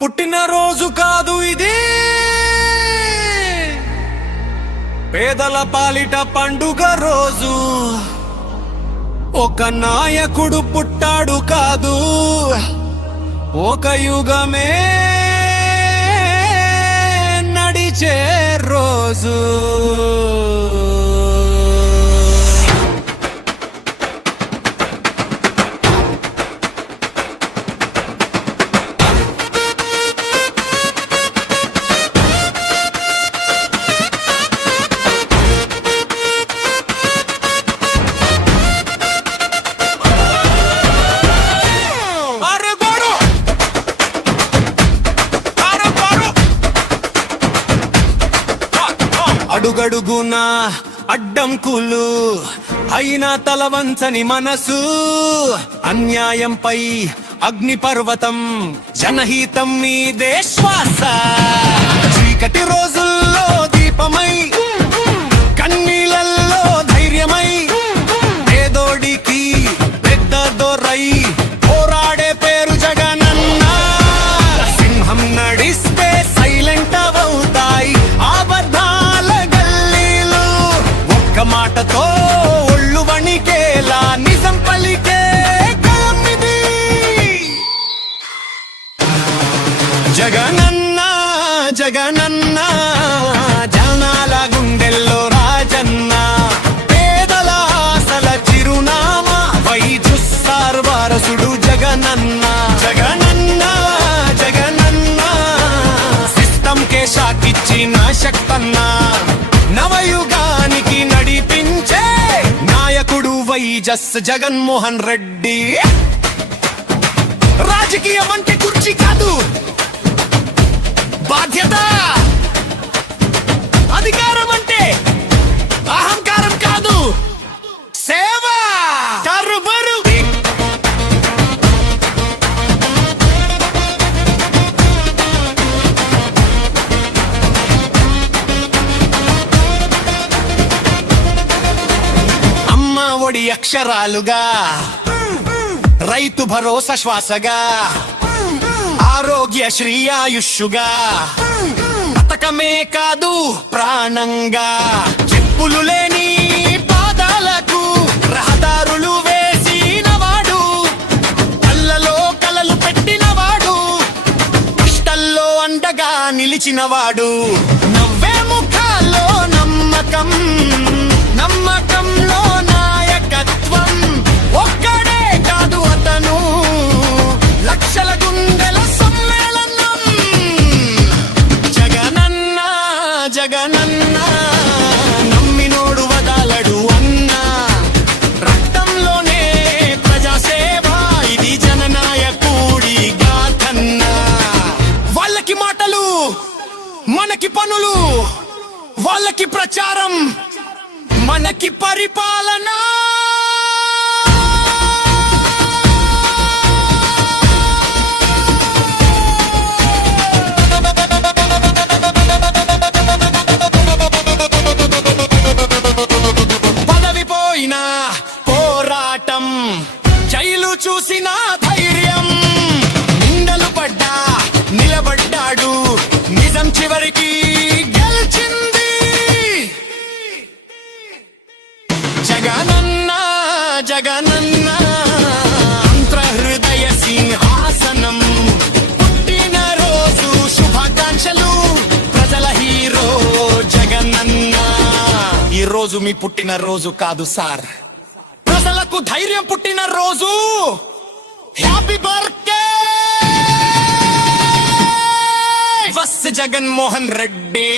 పుట్టినరోజు కాదు ఇది, పేదల పాలిట పండుగ రోజు. ఒక నాయకుడు పుట్టాడు కాదు, ఒక యుగమే నడిచే రోజు. అడుగడుగున అడ్డంకులు అయినా తలవంచని మనసు, అన్యాయంపై అగ్నిపర్వతం, జనహితం మీదే శ్వాస. చీకటి రోజుల్లో దీపమై, కన్నీళ్ళల్లో ధైర్యమై, పేదోడికి పెద్ద దొరై పోరాడే పేరు జగనన్న. సింహం నడిస్తే సైలెంట్ అవుతాయి అబద్ధాల గల్లీలు, ఒక్క మాటతో ఒళ్ళు వణికేలా నిజం పలికే కామిది. జగనన్న జగనన్న జనాల గుండెల్లో రాజన్న, పేదల ఆశల చిరునామా, వైద్యుస్సార్ వారసుడు జగనన్న. జగనన్న జగనన్న సిస్టమ్ కే షాకిచ్చిన శక్తన్న, నవయుగానికి నడిపించే నాయకుడు వైఎస్ జగన్మోహన్ రెడ్డి. రాజకీయం అంటే కుర్చీ కాదు, బాధ్యత. అధికారం అంటే అహంకారం కాదు, సేవ. కరుబరు అమ్మ ఒడి అక్షరాలుగా, రైతు భరోసా శ్వాసగా, ఆరోగ్య శ్రీయాయుష్గా, పథకమే కాదు ప్రాణంగా. చెప్పులు లేని పాదాలకు రహదారులు వేసినవాడు, కళ్ళలో కలలు పెట్టినవాడు, ఇష్టల్లో అండగా నిలిచినవాడు. నవ్వే ముఖాల్లో నమ్మకం, నమ్మకంలో నాయకత్వం. ఒక్కడే కాదు అతను, లక్షల గుండెల సమ్మేళనం. జగనన్న జగనన్న నమ్మినోడు వదలడు అన్న, రక్తంలోనే ప్రజాసేవ, ఇది జననాయకుడి గాథన్న. వాళ్ళకి మాటలు, మనకి పనులు, వాళ్ళకి ప్రచారం, మనకి పరిపాలన. పదవి పోయినా పోరాటం, జైలు చూసిన ధైర్యం, నిందలు పడ్డా నిలబడ్డాడు, నిజం చివరికి గెలిచింది. జగనన్న జగనన్న అంతర్హృదయ సింహాసనం, పుట్టినరోజు శుభాకాంక్షలు, ప్రజల హీరో జగనన్న. ఈ రోజు మీ పుట్టినరోజు కాదు సార్, ప్రజలకు ధైర్యం పుట్టిన రోజు. Happy birthday YS Jaganmohan Reddy.